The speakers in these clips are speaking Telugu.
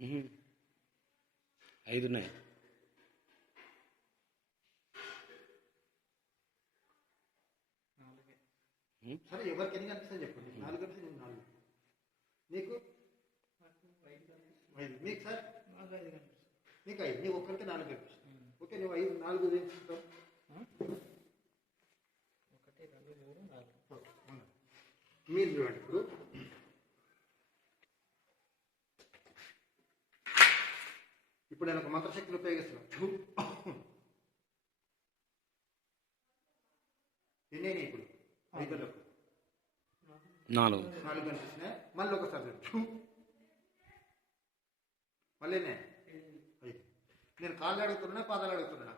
5 ఉన్నాయి. సరే ఎవరికి ఎన్ని కనిపిస్తాయి చెప్పండి. 4 కనిపిస్తాయి, 4 నీకు 5 మీకు సార్ నీకు 5 నీకు ఒక్కరికి 4 కనిపిస్తాయి. ఓకే నువ్వు 5 4 తీసుకుంటావు. 1 2 3 4 మీరు చూడండి ఇప్పుడు నేను ఒక మంత్రశక్తిని ఉపయోగిస్తున్నాను. ఎన్ని ఇప్పుడు 5లకు 4 కనిపిస్తున్నాయి. మళ్ళీ ఒకసారి మళ్ళీ 5. నేను కాళ్ళు అడుగుతున్నా పాదాలు అడుగుతున్నా?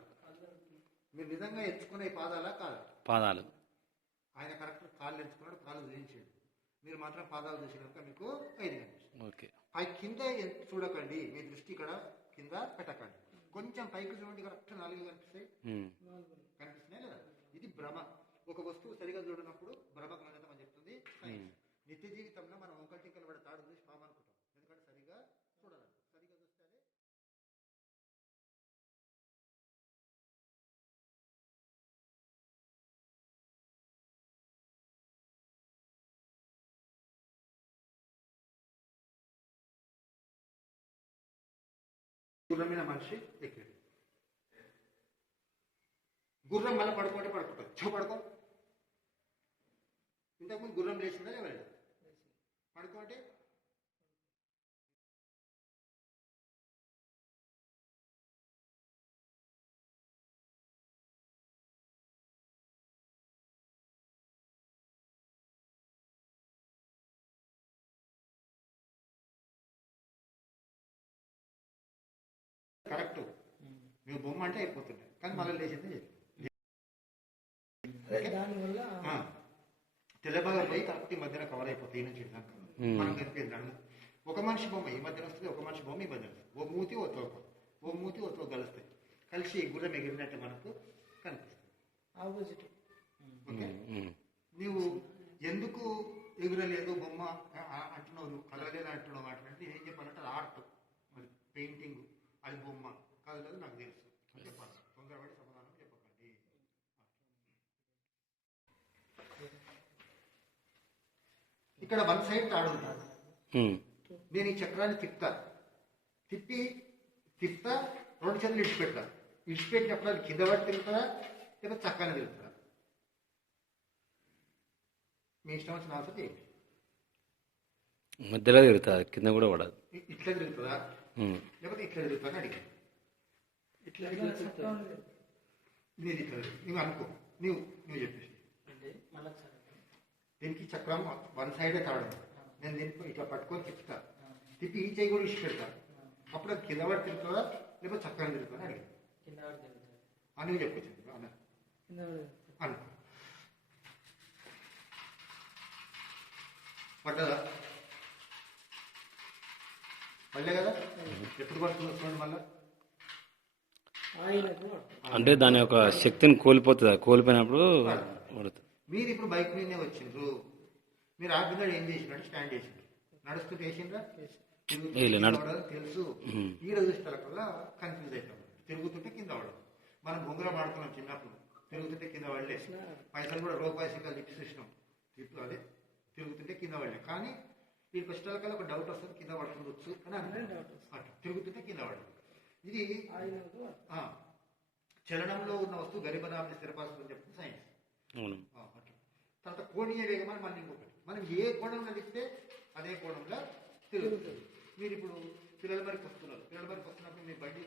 మీరు నిజంగా ఎంచుకునే పాదాలా కాదా? పాదాలు. ఆయన కరెక్ట్ కాళ్ళు ఎంచుకున్నాడు, కాళ్ళు చూపించాడు. మీరు మాత్రం పాదాలు చూసి కనుక మీకు 5 కనిపిస్తుంది. ఓకే. పై కింద చూడకండి, మీ దృష్టి ఇక్కడ కింద పెట్టకండి. కొంచెం పైకి చూడండి, కరెక్ట్ 4 కనిపిస్తాయి. కనిపిస్తున్నాయి లేదా? ఇది భ్రమ. ఒక వస్తువు సరిగా చూడనప్పుడు భ్రమ గ్రంథం అని చెప్తుంది సైన్స్. నిత్య జీవితంలో మనం ఒకటింకలు పడే తాడు చూసి పాము అనుకుంటాం, ఎందుకంటే సరిగా చూడాలి. సరిగా చూస్తే గుర్రం మీద మనిషి ఎక్కాడు. గుర్రం మళ్ళీ పడుకుంటే పడుకుంటుంది. పడుకో. ఇంతకుముందు గుర్రం లేచిందా లేవలేదు? పడుకోంటే కరెక్ట్. నువ్వు బొమ్మ అంటే అయిపోతుండే, కానీ మళ్ళీ లేచింది తెల్లబాగా పోయి కరెక్ట్ ఈ మధ్యన కవర్ అయిపోతాయి నుంచి మనం కనిపించాను. ఒక మనిషి బొమ్మ ఈ మధ్యన వస్తుంది, ఒక మనిషి బొమ్మ ఈ మధ్యన వస్తుంది. ఓ మూతి ఓ తోక, ఓ మూతి ఓ తోక కలుస్తాయి, కలిసి గుర్రం ఎగిరినట్టు మనకు కనిపిస్తుంది. ఆపోజిట్. ఓకే, నువ్వు ఎందుకు ఎగురలేదు బొమ్మ అంటున్నావు, కలవలేదు అంటున్నావు అంటే ఏం చెప్పాలంటే అది ఆర్ట్, మరి పెయింటింగ్, అది బొమ్మ కదలేదు నాకు తెలుసు చెప్పాలి. తొందరపడి సమాధానం చెప్పకండి. ఇక్కడ 1 సైడ్ తాడు ఉంటాడు. నేను ఈ చక్రాన్ని తిప్పి 2 చేతులు ఇడిచిపెట్టినప్పుడు అది కింద పడి తిరుగుతారా లేకపోతే చక్కగా తిరుగుతారా? మీ ఇష్టం వచ్చిన ఆన్సర్ ఏంటి? మధ్యలో తిరుగుతా, కింద కూడా పడదు. ఇట్లా తిరుగుతుందా లేకపోతే ఇట్లా తిరుగుతా అని అడిగి ఇట్లా నేను ఇట్లా నువ్వు అనుకో, నువ్వు చెప్పేసి దీనికి చక్రం 1 సైడే తాడు. నేను దీనికి ఇట్లా పట్టుకొని తిప్పి ఈ చేయి కూడా ఇచ్చి పెడతా. అప్పుడు అది కింద పడి తిరుగుతుందా లేకపోతే చక్కగా తిరుగుతుందా అని అడిగి అని చెప్పొచ్చు అన్న అనుకో. పడ్డదా? పడలే కదా? ఎప్పుడు పడుతుంది చూడండి మళ్ళా. అంటే దాని యొక్క శక్తిని కోల్పోయినప్పుడు పడుతుంది. మీరు ఇప్పుడు బైక్ మీదనే వచ్చిండ్రు, మీరు ఆర్డినరీ ఏం చేసినట్టు స్టాండ్ చేసిండ్రు, నడుస్తుంటే వేసిండ్రా తెలుసు. ఈడ చూసేటల్లా కన్ఫ్యూజ్ అవుతాం, తిరుగుతుంటే కింద పడదు. మనం బొంగులో పడుతున్నాం చిన్నప్పుడు, తిరుగుతుంటే కింద పడలే. పైసలు కూడా రూపాయలు లిప్స్ చూసినాం, అదే తిరుగుతుంటే కింద పడలే. కానీ ఈ కష్టాలకల్లా ఒక డౌట్ వస్తుంది, కింద పడుతుండొచ్చు అని అట్లా తిరుగుతుంటే కింద పడదు. ఇది చలనంలో ఉన్న వస్తువు గరిబనాన్ని స్థిరపరుస్తుందని చెప్తుంది సైన్స్. తర్వాత కోణీయ వేగం అని మళ్ళీ ఇంకొకటి, మనం ఏ కోణంలో నడిస్తే అదే కోణంలో తిరుగుతుంది. మీరు ఇప్పుడు పిల్లల మరికి వస్తున్నప్పుడు మీ బండి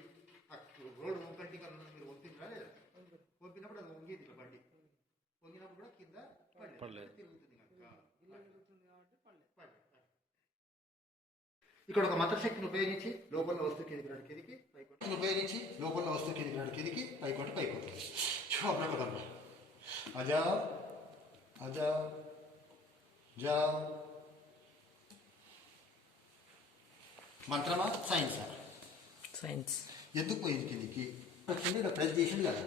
రోడ్డు వంకంటి కన్నా మీరు వంపించరా లేదా? వంపినప్పుడు అది వంగేది ఇట్లా బండి, వంగినప్పుడు కూడా కింద తిరుగుతుంది కనుక ఇక్కడ ఒక మంత్రశక్తిని ఉపయోగించి లోపల వస్తువు కిందికి పైకొట్టి చూపడకూడదు. అజావ్ మంత్రమా సైన్సా? సైన్స్. ఎందుకు పోయింది కిందికి? కింద ప్రెస్ చేసింది కదా,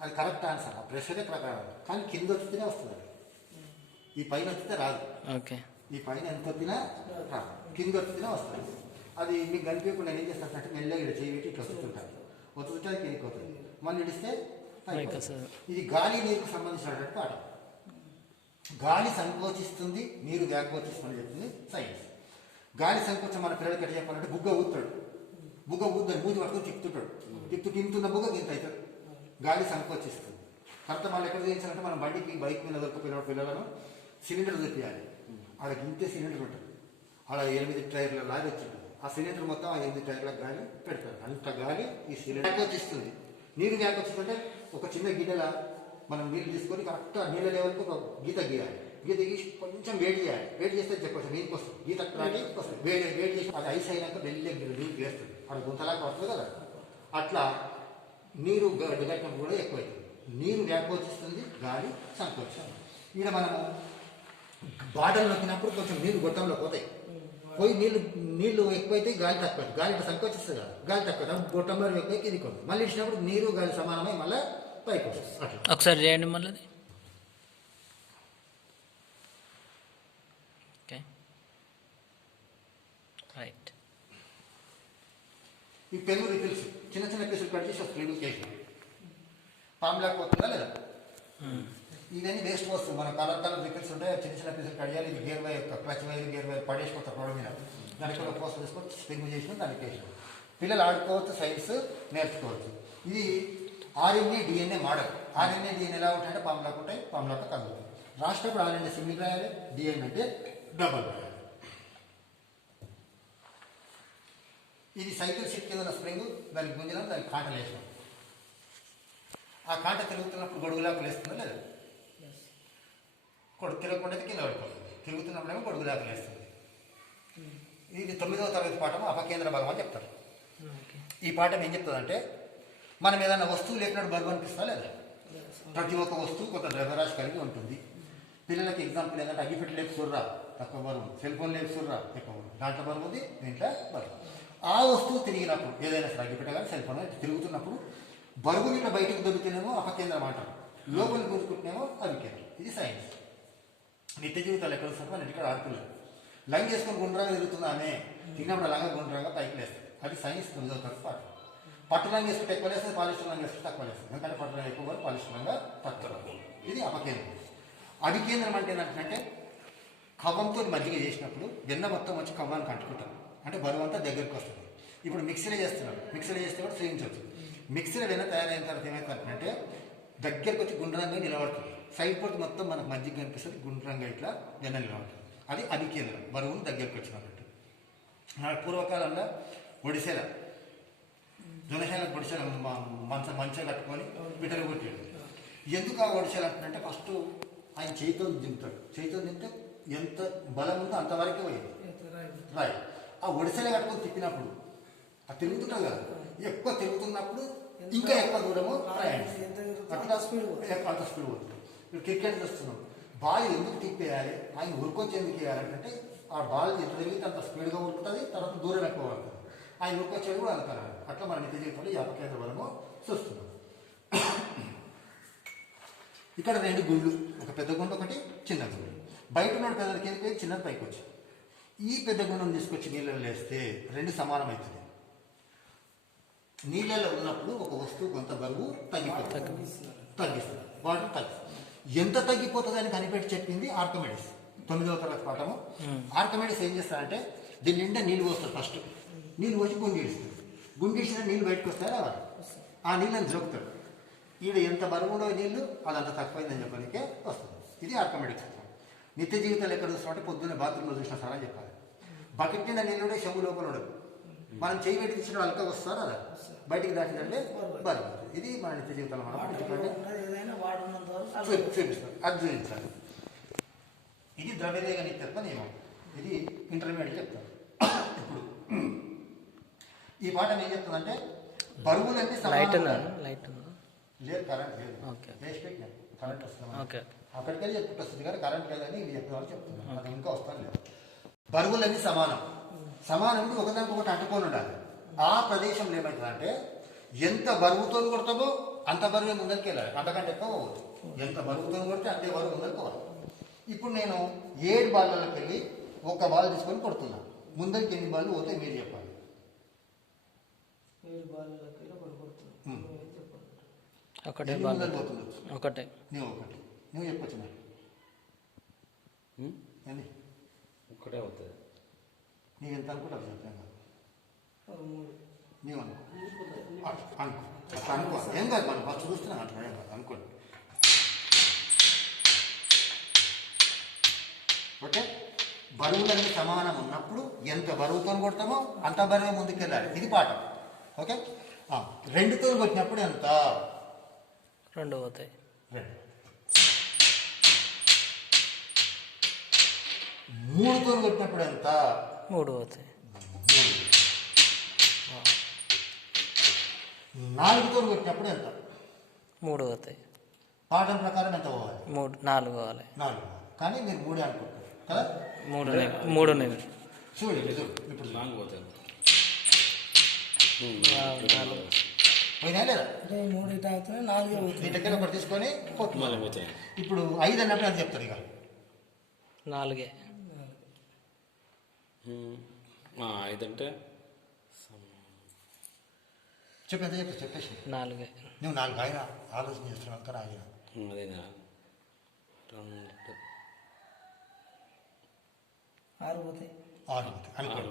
అది కరెక్ట్ ఆన్సర్. ఆ ప్రెస్ అయితే కరెక్ట్, కానీ కింద వస్తేనే వస్తుంది. ఈ పైన వస్తే రాదు. ఓకే, ఈ పైన ఎంత వద్దినా రాదు, కింద వస్తేనే వస్తుంది. అది మీకు కనిపించకుండా నేను ఏం చేస్తాను అంటే మెల్లగా ఇక్కడ చేయి పెట్టి ఇట్లా వస్తుంటాను వస్తుంటే అది కిందికి అవుతుంది మళ్ళీ ఇడిస్తే పైకి వస్తుంది. ఇది గాలి నీరుకు సంబంధించినటువంటి పాఠం. గాలి సంకోచిస్తుంది, నీరు వ్యాకోచిస్తుంది చెప్తుంది సైన్స్. గాలి సంకోచం మన పిల్లలకి ఎట్లా చెప్పాలంటే బుగ్గ ఊతాడు, బుగ్గ ఊద్దాడు, మూతి పట్టుకుని తిప్పుతుంటాడు, తింటున్న బుగ్గ గింత అవుతాడు. గాలి సంకోచిస్తుంది. తర్వాత మళ్ళీ ఎక్కడ చేయించాలంటే మనం బండికి బైక్ మీద దొరకపోయిన పిల్లలను సిలిండర్ తెప్పియాలి. ఆడ గింతే సిలిండర్ ఉంటుంది, ఆడ 8 టైర్ల లారీ వచ్చింది. ఆ సిలిండర్ మొత్తం ఆ 8 టైర్ల గాలి పెడతారు. అంత గాలి ఈ సిలిండర్ వ్యాకోచిస్తుంది. నీరు వ్యాకోచిస్తుంటే ఒక చిన్న గిన్నెల మనం నీళ్ళు తీసుకొని కరెక్ట్గా నీళ్ళ లెవెల్కి ఒక గీత గీయాలి. గీత గీసి కొంచెం వేడి చేయాలి. వేడి చేస్తే చెప్పచ్చు నీకు వస్తుంది, గీత రాని వస్తుంది. వేడి చేసి అది ఐస్ అయినాక వెళ్ళి నీరు వేస్తుంది, అక్కడ గుంతలాగా వస్తుంది కదా. అట్లా నీరు గడ్డటం కూడా ఎక్కువైతుంది. నీరు వ్యాకోచిస్తుంది, గాలి సంకోచిస్తుంది. ఈడ మనము బాటలు నొక్కినప్పుడు కొంచెం నీళ్ళు గొట్టంలో పోతాయి, పోయి నీళ్లు ఎక్కువైతే గాలి తక్కువ, గాలి ఇట్లా సంకోచిస్తుంది కదా, గాలి తక్కువ గొట్టంలో ఎక్కువ కిందికి వస్తుంది. మళ్ళీ ఇచ్చినప్పుడు నీరు గాలి సమానమై మళ్ళీ పైకి వస్తుంది. అట్లా ఒకసారి చేయండి మళ్ళీ. Okay right. ఈ పెన్ను రిఫిల్స్ చిన్న చిన్న పీసులు కట్ చేసి ఫ్రీగా చేసి పాములాగా పోతుందా లేదా? ఇవన్నీ వేస్ట్ వస్తుంది. మన కలర్ రిఫిల్స్ ఉంటాయి, చిన్న చిన్న పీసులు కట్ చేయాలి. ఇది gear wire, clutch wire, gear wire పడేసిపోతారు రోడ్డు మీద. దానికి కూడా పోస్ట్ తీసుకొని స్ప్రింగ్ చేసిన దానికి వేసిన పిల్లలు ఆడుకోవచ్చు, సైన్స్ నేర్చుకోవచ్చు. ఇది RNA DNA model. RNA DNA ఎలా ఉంటాయంటే పాములాగా ఉంటాయి, పాములాగా కలుగుతాయి. రాష్ట్రప్పుడు RNA సింగిల్ రాయాలి, DNA అంటే డబల్ రాయాలి. ఇది సైకిల్ షీట్ కింద ఉన్న స్ప్రింగ్, దానికి గుంజలం, దానికి కాంటలు వేసినాం. ఆ కాంట తిరుగుతున్నప్పుడు గొడుగులాకులు వేస్తుందా లేదా? తిరగకుండా కింద పడిపోతుంది, తిరుగుతున్నప్పుడేమో గొడుగులాకులు వేస్తుంది. ఇది 9వ తరగతి పాఠం అపకేంద్ర బలం అని చెప్తారు. ఈ పాఠం ఏం చెప్తుందంటే మనం ఏదైనా వస్తువు లేపినట్టు బరువు అనిపిస్తా లేదా? ప్రతి ఒక్క వస్తువు కొంత ద్రవ్యరాశి కలిగి ఉంటుంది. పిల్లలకి ఎగ్జాంపుల్ ఏంటంటే అగ్గిపెట్టి లేపు సుర్రా తక్కువ బరువు, సెల్ ఫోన్ లేపు సుర్రా ఎక్కువ బరువు, దాంట్లో బరువు ఉంది, దీంట్లో బరువు. ఆ వస్తువు తిరిగినప్పుడు ఏదైనా సరే అగ్గిపెట్ట కానీ సెల్ ఫోన్ తిరుగుతున్నప్పుడు బరువుని ఇట్లా బయటకు దొరుకుతేనేమో అపకేంద్రం అంటారు, లోపలికి గుంజుకుంటేనేమో అవికేంద్రం. ఇది సైన్స్. నిత్య జీవితాలు ఎక్కడ వస్తారు మన ఇక్కడ ఆడుతున్నారు. లంగ్ చేసుకొని గుండ్రంగా తిరుగుతుందానే, తిన్నప్పుడు లంగా గుండ్రంగా పైకి లేస్తుంది. అది సైన్స్ 9వ తరగతి పాఠం. పట్టు రంగు వేసుకుంటే ఎక్కువ లేస్తుంది, పాలిస్టర్ రంగు వేసుకుంటే తక్కువ లేస్తుంది. ఎందుకంటే పట్టు రంగు ఎక్కువ పాలిస్టర్ రంగా తక్కువ. ఇది అపకేంద్రం. అవికేంద్రం అంటే ఏంటంటే కవ్వంతో మజ్జిగ చేసినప్పుడు వెన్న మొత్తం వచ్చి కవ్వానికి అంటుకుంటారు, అంటే బరువు అంతా దగ్గరికి వస్తుంది. ఇప్పుడు మిక్సీలో చేస్తున్నాడు, మిక్సీలో చేస్తే కూడా సేవించవచ్చు. మిక్సీలో వెన్న తయారైన తర్వాత ఏమవుతుందంటే దగ్గరికి వచ్చి గుండ్రంగా నిలబడుతుంది. సైడ్ పొట్టు మొత్తం మనకు మజ్జిగ కనిపిస్తుంది, గుండ్రంగా ఇట్లా వెన్న నిలబడుతుంది. అది అవికేంద్రం, బరువును దగ్గరికి వచ్చినట్టు. నా పూర్వకాలంలో ఒడిసేల జొనశాలకు ఒడిసేల మంచం కట్టుకొని బిడ్డలు కొట్టాడు. ఎందుకు ఆ ఒడిసేలు అంటుందంటే ఫస్ట్ ఆయన చేతితో దింపుతాడు, చేతితో దింపితే ఎంత బలం ఉందో అంతవరకే పోయింది రాయి. ఆ ఒడిసేలే కట్టుకొని తిప్పినప్పుడు ఆ తిరుగుతుంటాం కదా, ఎక్కువ తిరుగుతున్నప్పుడు ఇంకా ఎక్కువ దూరము ప్రయాణిస్తుంది. అట్లా అంత స్పీడ్ పోతుంది. ఇప్పుడు క్రికెట్ చూస్తున్నాం, బాల్ ఎందుకు తిప్పేయాలి, ఆయన ఉరుకొచ్చి ఎందుకు వేయాలంటే ఆ బాల్ ఎంత తిరిగితే అంత స్పీడ్గా ఉరుకుతుంది, తర్వాత దూరం ఎక్కువ పడుతుంది. ఆయన ఉరుకొచ్చేది కూడా అనుకున్నాడు. అట్లా మన నిత్య జీవితంలో ఈ అపకేంద్ర బలము చూస్తున్నాం. ఇక్కడ 2 గుండ్లు, ఒక పెద్ద గుండు, ఒకటి చిన్న గుండు. బయట ఉన్న పెద్ద కిందకి పోయి చిన్నది పైకి వచ్చి ఈ పెద్ద గుండును తీసుకొచ్చి నీళ్ళలో వేస్తే 2 సమానమవుతుంది. నీళ్ళలో ఉన్నప్పుడు ఒక వస్తువు కొంత బరువు తగ్గిస్తుంది, వాటర్ తగ్గిస్తుంది. ఎంత తగ్గిపోతుంది అని కనిపెట్టి చెప్పింది ఆర్కిమెడిస్, 9వ తరగతి పాఠము. ఆర్కిమెడిస్ ఏం చేస్తారంటే దీని నిండా నీళ్ళు పోస్తారు. ఫస్ట్ నీళ్ళు పోసి గుండిస్తుంది, గుండిసిన నీళ్ళు బయటకు వస్తాయి రావాలి. ఆ నీళ్ళని జరుపుతాడు. ఈడ ఎంత బరువు ఉండో నీళ్ళు అదంత తక్కువైందని చెప్పడానికే వస్తుంది. ఇది ఆర్కిమెడిస్. నిత్య జీవితాలు ఎక్కడ చూస్తామంటే పొద్దున్న బాత్రూంలో చూసిన సార్ అని చెప్పాలి. బకెట్ నిండా నీళ్ళు ఉండే చెంబు లోపల ఉండదు. మనం చేయి పెట్టి తీసిన వాళ్ళకే వస్తారు, అలా బయటికి దాటిందంటే బరువు. ఇది మన నిత్య జీవితంలో మనం చూపిస్తాం, అది చూపించాలి. ఇది ద్రవ్యరేగ నిత్యత్వ నియమం. ఇది ఇంటర్మీడియట్ చెప్తారు. ఇప్పుడు ఈ పాఠం ఏం చెప్తుందంటే బరువులన్నీ లేదు, కరెంట్ లేదు, వేస్ట్ పెట్టినాం, కరెంట్ వస్తుంది. అక్కడికి వెళ్ళి చెప్పుకుంటూ వస్తుంది కానీ కరెంట్ లేదని ఇది చెప్తున్నారు చెప్తున్నాను, అది ఇంకా వస్తాను లేదు. బరువులన్నీ సమానం, సమానంగా ఒకదానికి ఒకటి అంటుకొని ఉండాలి. ఆ ప్రదేశంలో ఏమవుతుందంటే ఎంత బరువుతో కొడతామో అంత బరువు ముందరికి వెళ్ళాలి, అంతకంటే ఎక్కువ పోవచ్చు. ఎంత బరువుతో కొడితే అంతే బరువు ముందరికి పోవాలి. ఇప్పుడు నేను 7 బాల్లోకి వెళ్ళి ఒక బాల్ తీసుకొని కొడుతున్నాను. ముందరికి ఎన్ని బాళ్ళు పోతే మీరు చెప్పాలి. ఒకటే ఎన్ని బాల్ ముందర పోతుండొచ్చు ఒకటే నువ్వు ఒకటి నువ్వు చెప్పొచ్చు నాకు అని ఒక్కటే అవుతుంది. నీవు ఎంత అనుకుంటావు సత్యంగా నీవు అనుకో అనుకో అట్లా అనుకో ఏం కాదు మనం ఫస్ట్ చూస్తున్నాం అట్లా ఏం కాదు అనుకోండి. ఓకే, బరువులన్నీ సమానం ఉన్నప్పుడు ఎంత బరువుతో కొడతామో అంత బరువు ముందుకెళ్ళాలి. ఇది పాఠం. ఓకే, రెండుతో కొట్టినప్పుడు ఎంత? రెండు పోతాయి. రెండు. మూడుతో కొట్టినప్పుడు ఎంత? మూడు పోతాయి. నాలుగుతో కొట్టినప్పుడు ఎంత? మూడు పోతాయి. పాఠం ప్రకారం ఎంత పోవాలి? మూడు నాలుగు పోవాలి. నాలుగు. కానీ మీరు మూడే అనుకుంటారు కదా. మూడు చూడు ఇప్పుడు లాంగ్ పోతుంది. పోయినా లేదా? మూడు ఇటు అవుతున్నాయి, నాలుగు నీ దగ్గర ఒకటి తీసుకొని పోతుంది. మళ్ళీ పోతాయి. ఇప్పుడు 5 అన్నప్పుడు అది చెప్తారు ఇక. నాలుగే. 5 అంటే చెప్పు ఎంత చెప్తా చెప్పేసి. నాలుగే. నువ్వు 4 ఆయన ఆలోచన చేస్తున్నావు కానీ ఆయన అదేనా 6 పోతాయి. 6 అనుకోండి.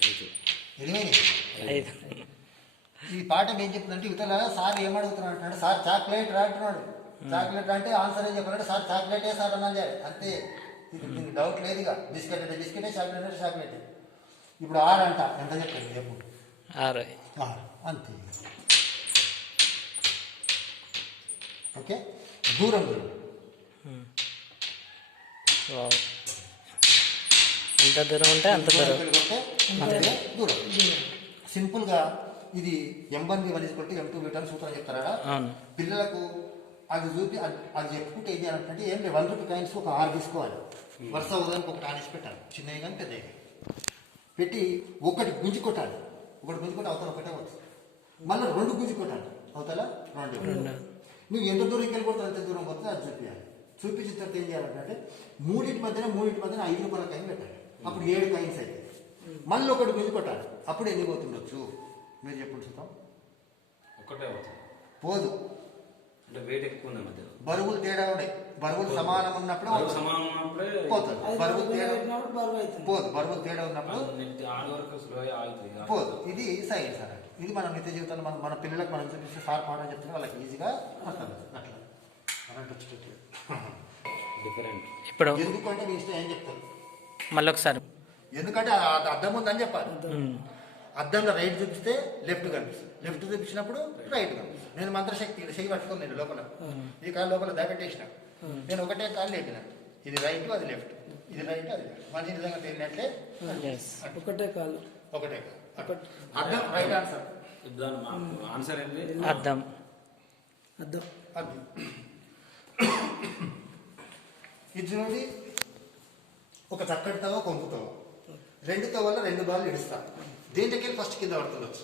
5 5. ఈ పాఠం ఏం చెప్తుందంటే ఇవతల సార్ ఏమడుగుతున్నాడు అంటున్నాడు, సార్ చాక్లెట్ రా అంటున్నాడు. చాక్లెట్ అంటే ఆన్సర్ ఏం చెప్పాలంటే సార్ చాక్లెటే సార్ అన్నది. అంతే, దీనికి డౌట్ లేదు. ఇక బిస్కెట్ అంటే బిస్కెటే, చాక్లెట్ అంటే చాక్లెట్. ఇప్పుడు 6 అంట ఎంత చెప్తాడు చెప్పు? 6. 6 అంతే. ఓకే, దూరం దూరం ఎంత దూరం ఉంటే అంత దూరం. అంతే దూరం. సింపుల్గా ఇది M1 V1 M2 V2 అని సూత్రం చెప్తారా పిల్లలకు. అది చూపి అది చెప్పుకుంటే ఏది అంటే ఏం లేదు, 1 రూపీ కాయిన్స్ ఒక 6 తీసుకోవాలి. వరుస ఉదాహరణకు ఒకటి ఆనేసి పెట్టాలి, చిన్నవి కానీ పెద్దవి పెట్టి ఒకటి గుంజి కొట్టాలి. ఒకటి గుంజి కొట్టి అవతల ఒకటే వస్తుంది. మళ్ళీ 2 గుంజి కొట్టాలి, అవతల 2. నువ్వు ఎంత దూరం వెళ్ళి కొడతావు, ఎంత దూరం పోతుంది అది చూపించాలి. చూపించిన తర్వాత ఏం చేయాలంటే మూడింటి మధ్యన 5 రూపాయల కాయిన్ పెట్టాలి. అప్పుడు 7 కాయిన్స్ అయితే మళ్ళీ ఒకటి గుంజి కొట్టాలి. అప్పుడు ఎన్ని పోతుండొచ్చు మీరు చెప్పండి చూద్దాం. ఒకటే అవుతుంది. పోదు, అంటే వెయిట్ ఎక్కువ ఉంది మధ్య. బరువులు తేడా ఉన్నాయి. బరువులు సమానం ఉన్నప్పుడు సమానం ఉన్నప్పుడే పోతుంది. బరువు తేడా పోదు. బరువులు తేడా ఉన్నప్పుడు 6 వరకు స్లోగా ఆగుతుంది. పోదు. ఇది సైన్స్ అన్నట్టు. ఇది మన నిత్య జీవితంలో మన పిల్లలకు మనం చూపిస్తే సార్ పాఠం చెప్తే వాళ్ళకి ఈజీగా అర్థం అట్లా డిఫరెంట్. ఇప్పుడు ఎందుకంటే మీ ఇష్టం ఏం చెప్తారు. మళ్ళీ ఒకసారి. ఎందుకంటే అద్దం ఉందని చెప్పాలి. అద్దంలో రైట్ చూపిస్తే లెఫ్ట్ కనిపిస్తుంది, లెఫ్ట్ చూపించినప్పుడు రైట్ కనిపిస్తుంది. నేను మంత్రశక్తి చెయ్యి పట్టుకుని నేను లోపల ఈ కాలు లోపల దాపెట్టేసిన, నేను ఒకటే కాలు లేపిన. ఇది రైట్ అది లెఫ్ట్, ఇది రైట్ అది లెఫ్ట్. మంచి నిజంగా తెలియనట్లే ఒకటే కాలు. ఒకటే కాలు. అద్దం రైట్ ఆన్సర్. ఆన్సర్ ఏంటి? అద్దం. అది ఇది చూడండి, ఒక చక్కటి తవ కొంపుతావు, 2 తవల 2 బాల్ ఇడుస్తా. దేంట్లోకి ఫస్ట్ కింద పడుతుండొచ్చు?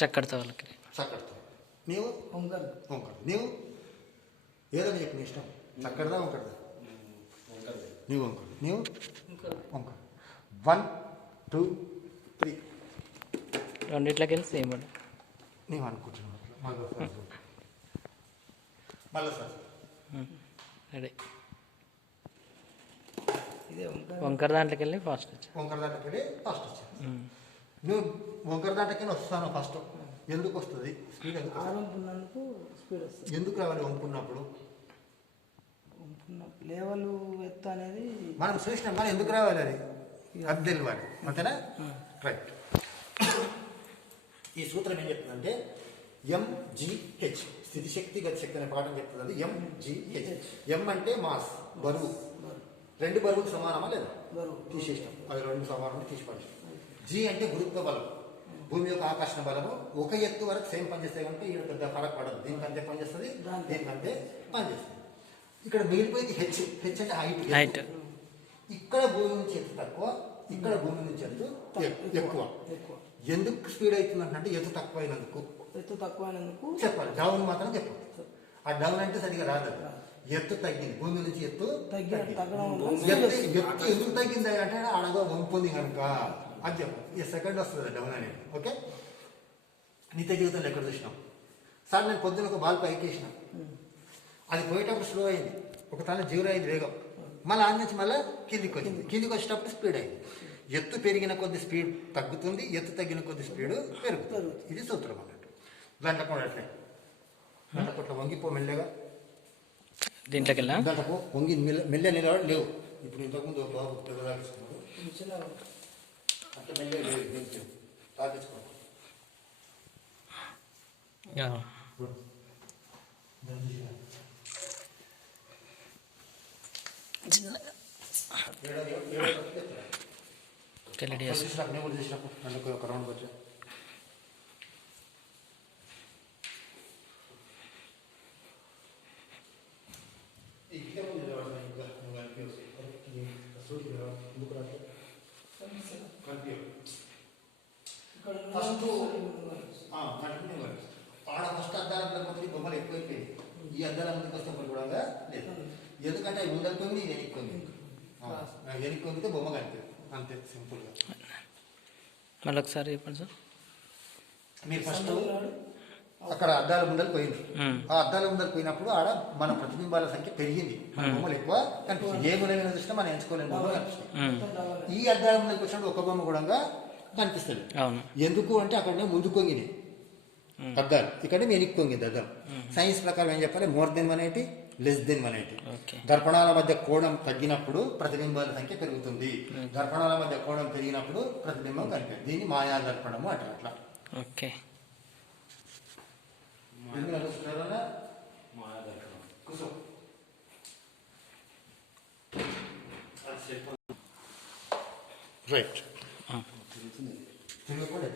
చక్కడితో వాళ్ళకి. చక్కటి తవ. నీవు వంకడు. నీవు ఏదని చెప్పు నీ ఇష్టం. చక్కడిదా వంకడదా? నీవు వంకడు. నీవు వంకడు. 1 2 3 రెండిట్లకి వెళ్ళి సేమ్ పడు. నీవు అనుకుంటున్నావు. మళ్ళీ సార్ రెడీ. వంకర దాంట్లోకి వెళ్ళి ఫాస్ట్ వచ్చా. వంకర దాంట్లోకి వెళ్ళి ఫస్ట్ వచ్చా. నువ్వు వంకర దాంట్లోకి వస్తాను ఫస్ట్. ఎందుకు వస్తుంది స్పీడ్? ఎందుకు రావాలి వంపున్నప్పుడు? లేవలు ఎత్తు అనేది మనం చూసినాం కానీ ఎందుకు రావాలి అది అది తెలియాలి. అంతేనా? రైట్. ఈ సూత్రం ఏం చెప్తుందంటే MGH స్థితిశక్తి గతిశక్తి అనే పాఠం చెప్తుంది. MGH. M అంటే మాస్, బరువు. 2 బరువులు సమానమా లేదా? తీసేసినాం, అది 2 సమానం తీసిపడి. G అంటే గురుత్వ బలం, భూమి యొక్క ఆకర్షణ బలము. ఒక ఎత్తు వరకు సేమ్ పనిచేస్తే కనుక ఇక్కడ పెద్ద ఫరక్ పడదు. దీనికంటే పనిచేస్తుంది, దీనికంటే పనిచేస్తుంది. ఇక్కడ మిగిలిపోయింది హెచ్. హెచ్ అంటే హైట్. ఇక్కడ భూమి నుంచి ఎత్తు తక్కువ, ఇక్కడ భూమి నుంచి ఎత్తు ఎక్కువ. ఎందుకు స్పీడ్ అవుతుందంటే ఎత్తు తక్కువైనందుకు. చెప్పాలి. డౌన్ మాత్రం చెప్పాలి. ఆ డౌన్ అంటే సరిగా రాదు. ఎత్తు తగ్గింది, భూమి నుంచి ఎత్తు తగ్గింది. ఎత్తు ఎందుకు తగ్గింది అంటే అడగ వంపుంది కనుక. అద్యం ఈ సెకండ్ వస్తుంది డౌన్ అనేది. ఓకే, నిత్య జీవితంలో ఎక్కడ చూసినాం సార్, నేను పొద్దున ఒక బాల్ పైకి వేసిన, అది పోయేటప్పుడు స్లో అయింది, ఒక తన జీరో అయింది వేగం, మళ్ళీ ఆ నుంచి మళ్ళీ కిందికి వచ్చింది, కిందికి వచ్చేటప్పుడు స్పీడ్ అయింది. ఎత్తు పెరిగిన కొద్ది స్పీడ్ తగ్గుతుంది, ఎత్తు తగ్గిన కొద్ది స్పీడ్ పెరుగుతుంది. ఇది సూత్రం అన్నట్టు. గంట కూడా అట్లే, గంట కొట్ల వంగిపో మెల్లగా, దీంట్లోకి వెళ్ళా గంటకు వంగి మెల్ల నిలబడి లేవు. ఇప్పుడు ఇంతకుముందు ఒక బాబు పెద్దదాచుకున్నాడు, అట్లా మెల్లగా లేవు, తాగించుకో. రెడీ చేసి ఒక రౌండ్ వచ్చా ఫస్ట్ ఆడ ఫస్ట్ అద్దాల కొద్ది బొమ్మలు ఎక్కువైపోయాయి, ఈ అద్దాల ముందుకు వస్తే కూడా లేదు, ఎందుకంటే అవి ముందరుకొని ఇది ఎనిక్కుంది, ఎనిక్కొంగితే బొమ్మ కనిపింది, అంతే సింపుల్గా. మళ్ళీ ఒకసారి చెప్పండి సార్. మీరు ఫస్ట్ అక్కడ అద్దాల ముందర పోయింది, ఆ అద్దాల ముందర పోయినప్పుడు ఆడ మన ప్రతిబింబాల సంఖ్య పెరిగింది, మన బొమ్మలు ఎక్కువ కనిపిస్తుంది, ఏ గుణమైన చూసినా మనం ఎంచుకోలేని బొమ్మలు కనిపిస్తాయి. ఈ అద్దాల ముందరికి వచ్చినప్పుడు ఒక బొమ్మ కూడా కనిపిస్తుంది. ఎందుకు అంటే అక్కడనే ముందు కొంగినాయి అద్దాలు, ఇక్కడ వెనక్కి కొంగింది అద్దం. సైన్స్ ప్రకారం ఏం చెప్పాలి, మోర్ దెన్ 180 లెస్ దెన్ 180. దర్పణాల మధ్య కోణం తగ్గినప్పుడు ప్రతిబింబాల సంఖ్య పెరుగుతుంది, దర్పణాల మధ్య కోణం పెరిగినప్పుడు ప్రతిబింబం కనిపిస్తుంది. దీన్ని మాయా దర్పణము అంటారు. అట్లా ఓకే, రైట్. తిరగకుండా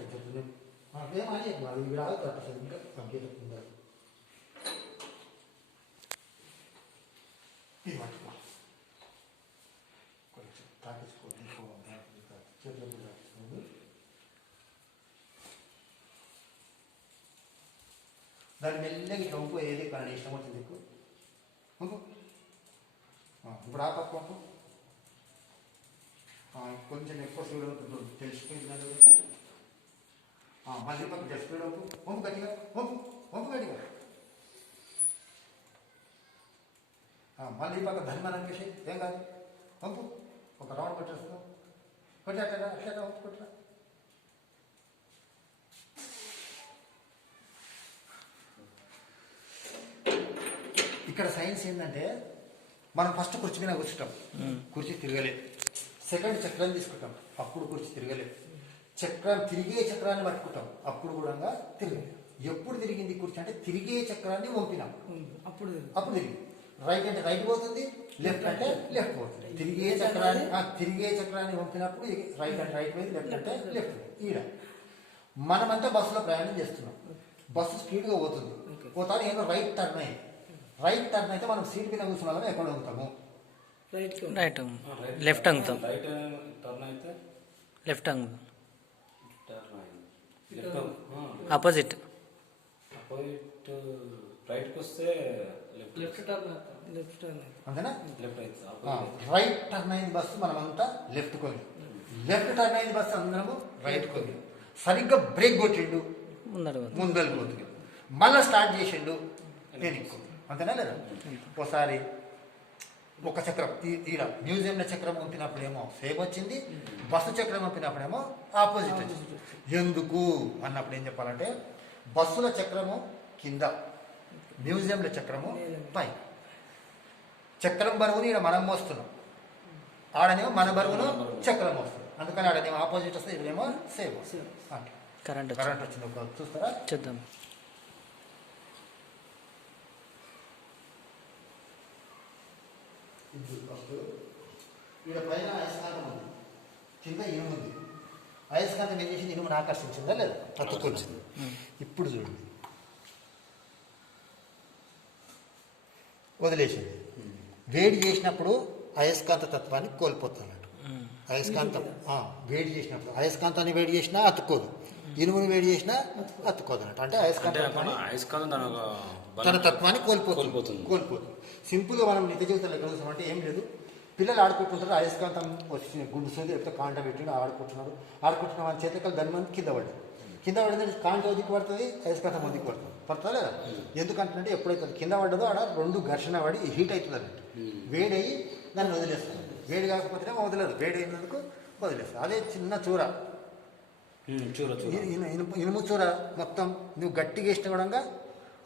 ఏమని ఇవి రాదు అసలు, ఇంకా సంకేతం ఉండాలి. ఇది పట్టుకో, కొంచెం తాకించుకోండి, చేతులు కూడా తాకించుకోండి. దాన్ని మెల్లగా ఇట్లా వంపు, ఏది కానీ ఇష్టం వచ్చింది దిక్కు వంపు. ఇప్పుడు ఆ పక్క వంపు, కొంచెం ఎక్కువ స్పీడ్ అవుతుంది, తెలిసిపోయింది. మళ్ళీ పక్క స్పీడ్ వంపు, వంపు గట్టిగా, వంపు వంపు గట్టిగా. మళ్ళీ పక్క ధర్మాన్ని అనిపించి ఏం కాదు, వంపు ఒక రౌండ్ కొట్టేస్తాం, కొట్టాక అట్లా వంపు కొట్టరా. ఇక్కడ సైన్స్ ఏంటంటే, మనం ఫస్ట్ కుర్చీ మీద కూర్చుంటాం, కుర్చీ తిరగలేదు. సెకండ్ చక్రాన్ని తీసుకుంటాం, అప్పుడు కుర్చీ తిరగలేదు. చక్రం తిరిగే చక్రాన్ని పట్టుకుంటాం, అప్పుడు కూడా తిరగలేదు. ఎప్పుడు తిరిగింది కుర్చీ అంటే తిరిగే చక్రాన్ని వంపినాం, అప్పుడు తిరిగింది. రైట్ అంటే రైట్ పోతుంది, లెఫ్ట్ అంటే లెఫ్ట్ పోతుంది. తిరిగే చక్రాన్ని వంపినప్పుడు రైట్ అంటే రైట్ పోయింది, లెఫ్ట్ అంటే లెఫ్ట్. ఈడ మనమంతా బస్సులో ప్రయాణం చేస్తున్నాం, బస్సు స్పీడ్గా పోతుంది, పోతాను ఏమో రైట్ టర్న్ అయింది. రైట్ టర్న్ అయితే మనం సీట్ మీద కూర్చున్న వాళ్ళం ఎక్కడ వంగుతాము, రైట్ లెఫ్ట్ అంగుతాం, లెఫ్ట్ అంగుతాం, ఆపోజిట్ రైట్కి వస్తే అంతేనా. రైట్ టర్న్ అయింది బస్సు, మనమంతా లెఫ్ట్ కొంగి, లెఫ్ట్ టర్న్ అయింది బస్సు అందరము రైట్ కొంగి. సరిగ్గా బ్రేక్ కొట్టిండు, ముందరికి పోతుంది, మళ్ళీ స్టార్ట్ చేసిండు, నేను ఇంకో, అంతేనా లేదా. ఒకసారి ఒక చక్రం తీరా మ్యూజియంలో చక్రం పంపినప్పుడేమో సేమ్ వచ్చింది, బస్సు చక్రం పంపినప్పుడేమో ఆపోజిట్ వచ్చింది. ఎందుకు అన్నప్పుడు ఏం చెప్పాలంటే, బస్సుల చక్రము కింద, మ్యూజియంలో చక్రము పై. చక్రం బరువుని ఇక్కడ మనం మోస్తున్నాం, ఆడనేమో మన బరువును చక్రం మోస్తుంది, అందుకని ఆడనేమో ఆపోజిట్ వస్తే ఇక్కడేమో సేమ్ వస్తుంది. కరెంట్ వచ్చింది, ఒక చూస్తారా, చూద్దాం. ఇక్కడ పైన అయస్కాంతం ఉంది, కింద ఇనుము ఉంది. అయస్కాంతం ఏం చేసింది, ఇనుమును ఆకర్షించిందా లేదా, పట్టుకొచ్చింది. ఇప్పుడు చూడండి, వదిలేసింది. వేడి చేసినప్పుడు అయస్కాంత తత్వాన్ని కోల్పోతున్నట్టు. అయస్కాంతం వేడి చేసినప్పుడు అయస్కాంతాన్ని వేడి చేసినా అతుక్కోదు, ఇనుముని వేడి చేసినా అతుక్కోదు అన్నట్టు. అంటే అయస్కాంతం తన తత్వాన్ని కోల్పోతుంది. సింపుల్గా మనం నిత్య జీవితంలో ఎక్కడ చూస్తామంటే ఏం లేదు, పిల్లలు ఆడుకుంటుంటారు, అయస్కాంతం వచ్చి గుండు సోది లేకపోతే కాంట పెట్టి ఆడుకుంటున్నారు. ఆడుకుంటున్న వాళ్ళ చేతికి దాని మంది కింద పడ్డారు. కింద పడిందంటే కాంట ఒదికి పడుతుంది, అయస్కాంతం ఒదికి పడుతుంది. పడుతుందా లేదా? ఎందుకంటే ఎప్పుడైతే కింద పడ్డదో ఆడ రెండు ఘర్షణ పడి హీట్ అవుతుంది అన్నట్టు. వేడయి దాన్ని వదిలేస్తుంది. వేడి కాకపోతే వదలదు, వేడి అయినందుకు వదిలేస్తుంది. అదే చిన్న చూర, ఇనుము చూర మొత్తం నువ్వు గట్టిగా వేసిన కూడా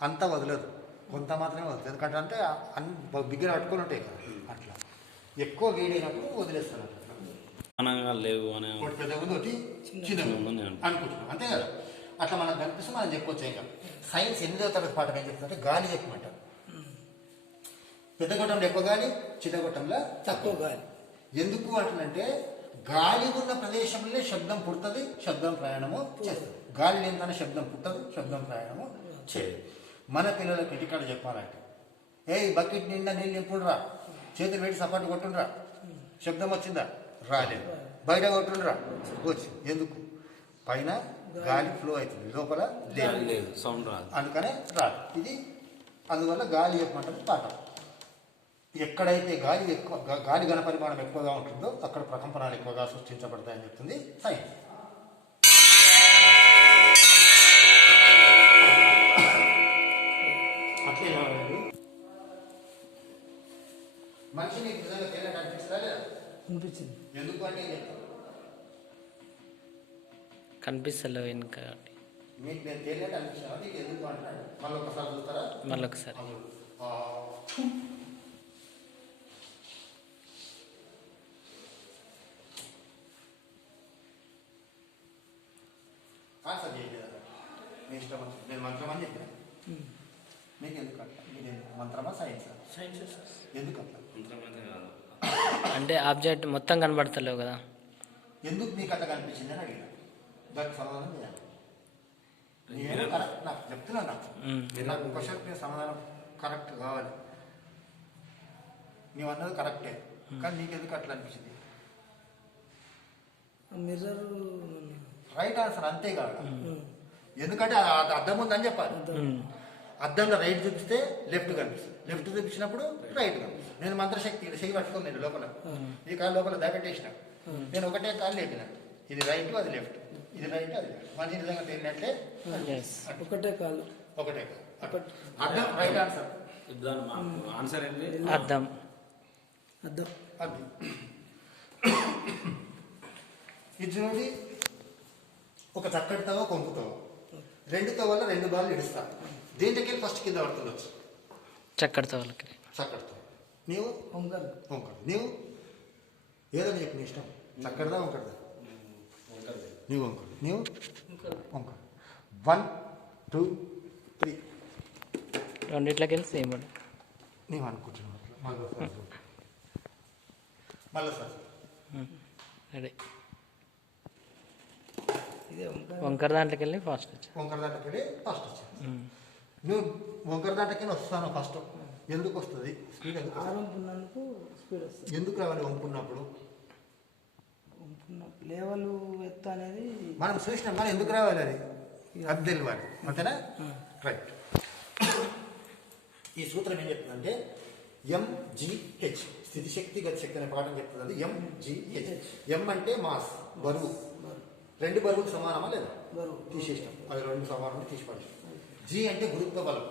అంతా వదలదు, కొంత మాత్రమే వదలదు. ఎందుకంటే అంటే బిగ్గర పట్టుకొని ఉంటాయి కదా, అట్లా ఎక్కువ వేడి అయినప్పుడు వదిలేస్తాను. లేవు అనే ఒకటి పెద్ద ఉంది, ఒకటి చిన్నగా అనుకుంటున్నాం, అంతే కదా. అట్లా మనకు కనిపిస్తే మనం చెప్పొచ్చు. ఇంకా సైన్స్ 8వ తరగతి పాఠం ఏం చెప్తుందంటే గాలి చెప్పమంటారు. పెద్ద గొట్టంలో ఎక్కువ గాలి, చిన్న గొట్టంలో తక్కువ గాలి. ఎందుకు అంటుందంటే గాలి ఉన్న ప్రదేశంలో శబ్దం పుడుతుంది, శబ్దం ప్రయాణము చేస్తుంది. గాలి లేనిదనే శబ్దం పుట్టదు, శబ్దం ప్రయాణము చేయదు. మన పిల్లలకి ఇంటికాడ చెప్పాలంటే బకెట్ నిండా నీళ్ళు నింపుడురా, చేతులు పెట్టి సపాటు కొట్టుండ్రా, శబ్దం వచ్చిందా? రాలేదు. బయట కొట్టుండ్రా, వచ్చింది. ఎందుకు? పైన గాలి ఫ్లో అవుతుంది, లోపల లేదు, సౌండ్ రాదు, అందుకనే రాదు. ఇది అందువల్ల గాలి చెప్పమంటే పాఠం. ఎక్కడైతే గాలి ఎక్కువ, గాలి ఘనపరిమాణం ఎక్కువగా ఉంటుందో అక్కడ ప్రకంపనాలు ఎక్కువగా సృష్టించబడతాయని చెప్తుంది సైన్స్. అట్లే మనిషి నీకు నిజంగా తేలినట్టు అనిపిస్తుందా లేదా? అనిపించింది. ఎందుకు అంటే కనిపిస్తలేవు ఇంకా మీకు నేను తేలినట్టు అనిపిస్తున్నా, నీకు ఎందుకు అంటున్నాడు? మళ్ళీ ఒకసారి చూస్తారా? మళ్ళీ ఒకసారి ఆన్సర్ చేయలేదు. మీ ఇష్టం వచ్చింది. నేను మంత్రం అని చెప్పాను. మీకు ఎందుకు అట్లా? మీరు మంత్రమా సైన్సా? సైన్స్. ఎందుకు అట్లా? అంటే ఆబ్జెక్ట్ మొత్తం కనబడతలేవు కదా, ఎందుకు మీకు అట్లా కనిపించింది అని అడిగిన. దానికి సమాధానం చేయాలి. నేను కరెక్ట్ నాకు చెప్తున్నాను, నాకు క్వశ్చన్కి సమాధానం కరెక్ట్ కావాలి. నీవు అన్నది కరెక్టే, కానీ నీకు ఎందుకు అట్లా అనిపించింది? మిర్రర్ రైట్ ఆన్సర్, అంతేకాదు. ఎందుకంటే అద్దం ఉందని చెప్పాలి. అద్దంలో రైట్ చూపిస్తే లెఫ్ట్ కనిపిస్తుంది, లెఫ్ట్ చూపించినప్పుడు రైట్ కనిపిస్తుంది. నేను మంత్రశక్తి చెయ్యి పట్టుకుని నేను లోపల, ఈ కాలు లోపల దాపెట్టేసిన, నేను ఒకటే కాలు లేపిన, ఇది రైట్ అది లెఫ్ట్, ఇది రైట్ అది లెఫ్ట్. మంచి నిజంగా తెలియనట్లే ఒకటే కాలు, ఒకటే కాలు. అద్దం రైట్ ఆన్సర్. ఆన్సర్ ఏంటి? అర్థం. అద్దం. అది ఇది చూడండి, ఒక చక్కటి తవ కొంపుతావు, రెండు తవల్లో రెండు బాళ్ళు ఇడుస్తా. దేంట్లోకి ఫస్ట్ కింద పడుతుండొచ్చు? చక్కడితో వాళ్ళకి. చక్కడితో. నీవు వంకర. వంకర. నీవు ఏదో నీకు నీ ఇష్టం, చక్కడదా వంకరదా? నీవు వంకర, నీవు వంకర. 1 2 3 రెండిట్లకి వెళ్ళి సేమ్ నీవు అనుకుంటున్నావు. మళ్ళీ సార్ రెడీ. ఇదే వంకర. వంకర దాంట్లోకి వెళ్ళి ఫాస్ట్ వచ్చా. వంకర దాంట్లోకి వెళ్ళి ఫస్ట్ వచ్చాను. నువ్వు వంకర దాంట్లోకి వస్తాను ఫస్ట్. ఎందుకు వస్తుంది స్పీడ్? ఎందుకు వంపున్నందుకు స్పీడ్ వస్తుంది. ఎందుకు రావాలి వంపున్నప్పుడు? లేవలు ఎత్తు అనేది మనం చూసినాం, మనం ఎందుకు రావాలి అది అది తెలియాలి, అంతేనా? రైట్. ఈ సూత్రం ఏం చెప్తుందంటే ఎంజిహెచ్, స్థితిశక్తి గతిశక్తి అనే పాఠం చెప్తుంది. ఎంజిహెచ్. ఎం అంటే మాస్, బరువు. రెండు బరువులు సమానమా లేదా? తీసేసినాం, అది రెండు సమానం తీసిపడేసాం. జీ అంటే గురుత్వ బలం,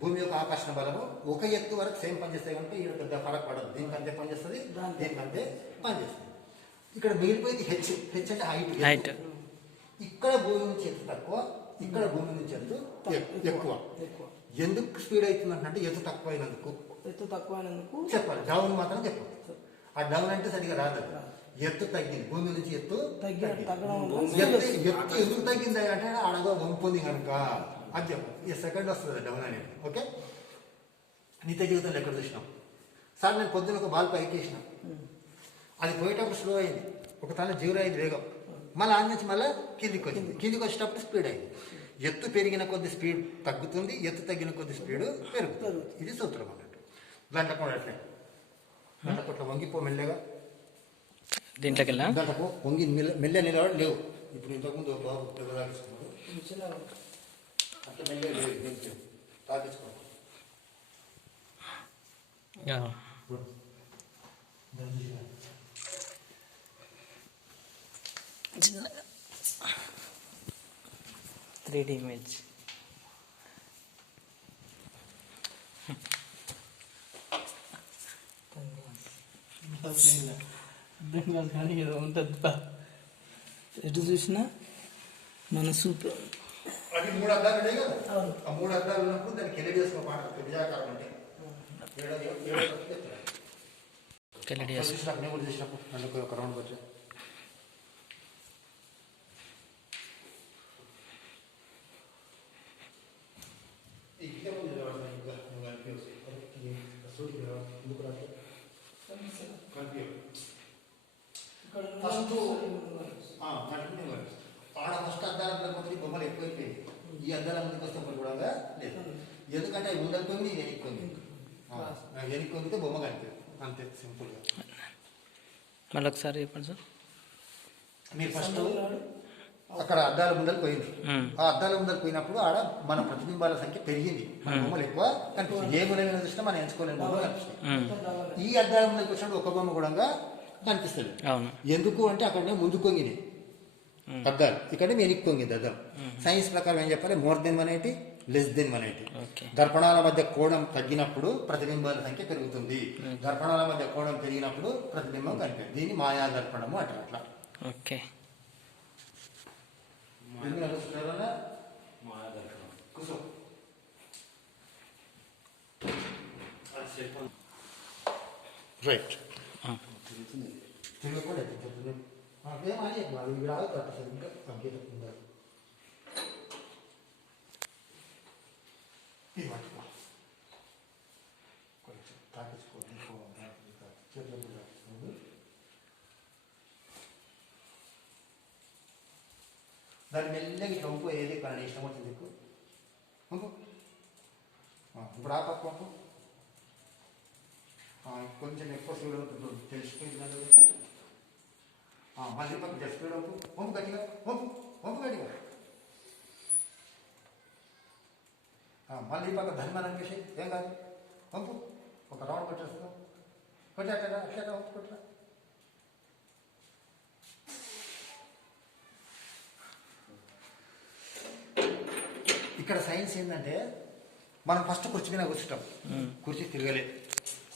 భూమి యొక్క ఆకర్షణ బలము. ఒక ఎత్తు వరకు సేమ్ పనిచేస్తే కనుక ఈడ పెద్ద ఫరక్ పడదు. దీనికంతే పనిచేస్తుంది, దీనికంతే పనిచేస్తుంది. ఇక్కడ మిగిలిపోయింది హెచ్. హెచ్ అంటే హైట్. ఇక్కడ భూమి నుంచి ఎత్తు తక్కువ, ఇక్కడ భూమి నుంచి ఎత్తు ఎక్కువ. ఎందుకు స్పీడ్ అవుతుంది అంటే ఎత్తు తక్కువ అయినందుకు. ఎత్తు తక్కువ అయినందుకు చెప్పాలి. డౌన్ మాత్రం చెప్పాలి. ఆ డౌన్ అంటే సరిగా రాదు. ఎత్తు తగ్గింది, భూమి నుంచి ఎత్తు ఎత్తు ఎందుకు తగ్గింది అంటే అడగ వంపుంది కనుక అది చెప్పాలి. ఈ సెకండ్ వస్తుంది డౌన్ అనేది. ఓకే, నిత్య జీవితంలో ఎక్కడ చూసినాం సార్? నేను పొద్దున ఒక బాల్ పైకి వేసిన, అది పోయేటప్పుడు స్లో అయింది, ఒక తల 0 అయింది వేగం, మళ్ళీ ఆన్ నుంచి మళ్ళీ కిందికి వచ్చింది. కిందికి వచ్చేటప్పుడు స్పీడ్ అయింది. ఎత్తు పెరిగిన కొద్ది స్పీడ్ తగ్గుతుంది, ఎత్తు తగ్గిన కొద్ది స్పీడ్ పెరుగుతుంది. ఇది సూత్రం అన్నట్టు. గంట కూడా అట్లే, గంట కొట్ల వంగిపో మెల్లగా, దీంట్లోకి వెళ్ళా గంటకు వంగి మెల్ల నిలబడి లేవు. ఇప్పుడు ఇంతకుముందు బాబు తెగదాడుస్తున్నాడు, అట్లా మెల్ల లేవు, తాగించుకో. చిన్నగా 3D ఇమేజ్. అర్థం కాదు కానీ ఏదో ఉంటుంది ఎటు చూసినా మన సూపర్. అది 3 అద్దాలు ఉన్నాయి కదా, అవును. ఆ 3 అద్దాలు ఉన్నప్పుడు దానికి ఎల్ఈడి వేసుకో పాట విజయాకారం అంటే ఎల్ఈడి వేసుకో. చూసినప్పుడు నేను కూడా చూసినప్పుడు నన్ను ఒక రౌండ్ వచ్చా ఫస్ట్ ఆడ ఫస్ట్ అద్దాల ముందు బొమ్మలు ఎక్కువైపోయాయి. ఈ అద్దాల ముందుకు వస్తే కూడా లేదు, ఎందుకంటే అవి ముందరిపోయి నేను ఎన్నిక్కుంది, ఎన్నిక్కొందితే బొమ్మ కనిపించదు, అంతే సింపుల్గా. మళ్ళీ ఒకసారి చెప్పండి సార్. మీరు ఫస్ట్ అక్కడ అద్దాల ముందర పోయింది, ఆ అద్దాల ముందర పోయినప్పుడు ఆడ మన ప్రతిబింబాల సంఖ్య పెరిగింది, మన బొమ్మలు ఎక్కువ కనిపిస్తుంది. ఏ గుణ చూసినా మనం ఎంచుకోలేని బొమ్మలు కనిపిస్తాయి. ఈ అద్దాల ముందరికి వచ్చినప్పుడు ఒక బొమ్మ కూడా కనిపిస్తుంది. ఎందుకు అంటే అక్కడనే ముందు కొంగింది అద్దాలు, ఇక్కడనే వెనక్కి కొంగింది అద్దం. సైన్స్ ప్రకారం ఏం చెప్పాలి, మోర్ దెన్ 180 లెస్ దెన్ 180. దర్పణాల మధ్య కోణం తగ్గినప్పుడు ప్రతిబింబాల సంఖ్య పెరుగుతుంది, దర్పణాల మధ్య కోణం పెరిగినప్పుడు ప్రతిబింబం కనిపిస్తుంది. దీన్ని మాయా దర్పణము అంటారు. అట్లా ఓకే. రైట్ తిరగకుండా ఏమని ఇవి రాదు ఇంకా సంకేతం ఉండాలి. ఇది పట్టుకో కొంచెం తాకించుకోండి, దాన్ని మెల్లగా ఇట్లా వంపు, ఏది కానీ ఇష్టం వచ్చింది ఎక్కువ వంపు. ఇప్పుడు ఆ పక్క వంపు, కొంచెం ఎక్కువ స్పీడ్ అవుతుంది తెలిసిపోయింది. మళ్ళీ పక్క జస్ట్ స్పీడ్ వంపు, వంపు గట్టిగా, వంపు వంపు గట్టిగా. మళ్ళీ పక్క ధర్మాన్ని అనిపించి ఏం కాదు, వంపు ఒక రౌండ్ కొట్టేస్తాం, కొట్టేట అట్లా వంపు కొట్టరా. ఇక్కడ సైన్స్ ఏంటంటే మనం ఫస్ట్ కుర్చీ మీద కూర్చుంటాం, కుర్చీ తిరగలే.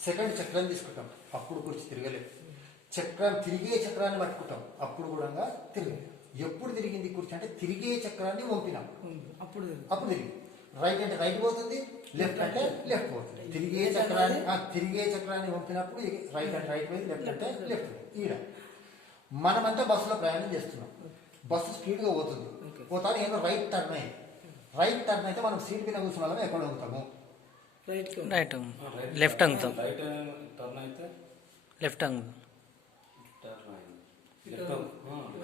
సెకండ్ చక్రాన్ని తీసుకుంటాం, అప్పుడు కుర్చీ తిరగలే. చక్రాన్ని తిరిగే చక్రాన్ని పట్టుకుంటాం, అప్పుడు కూడా తిరగలేదు. ఎప్పుడు తిరిగింది కుర్చీ అంటే తిరిగే చక్రాన్ని వంపినాం, అప్పుడు తిరిగి. రైట్ అంటే రైట్ పోతుంది, లెఫ్ట్ అంటే లెఫ్ట్ పోతుంది. తిరిగే చక్రాన్ని వంపినప్పుడు రైట్ అంటే రైట్ పోయింది, లెఫ్ట్ అంటే లెఫ్ట్. ఈడ మనమంతా బస్సులో ప్రయాణం చేస్తున్నాం, బస్సు స్పీడ్గా పోతుంది, పోతాను ఏదో రైట్ టర్న్ అయ్యి. రైట్ టర్న్ అయితే మనం సీట్ మీద కూర్చున్న వాళ్ళం ఎక్కడ ఉంటాము, రైట్ లెఫ్ట్ అంగుతాం, రైట్ టర్న్ అయితే లెఫ్ట్ అంగుతాం,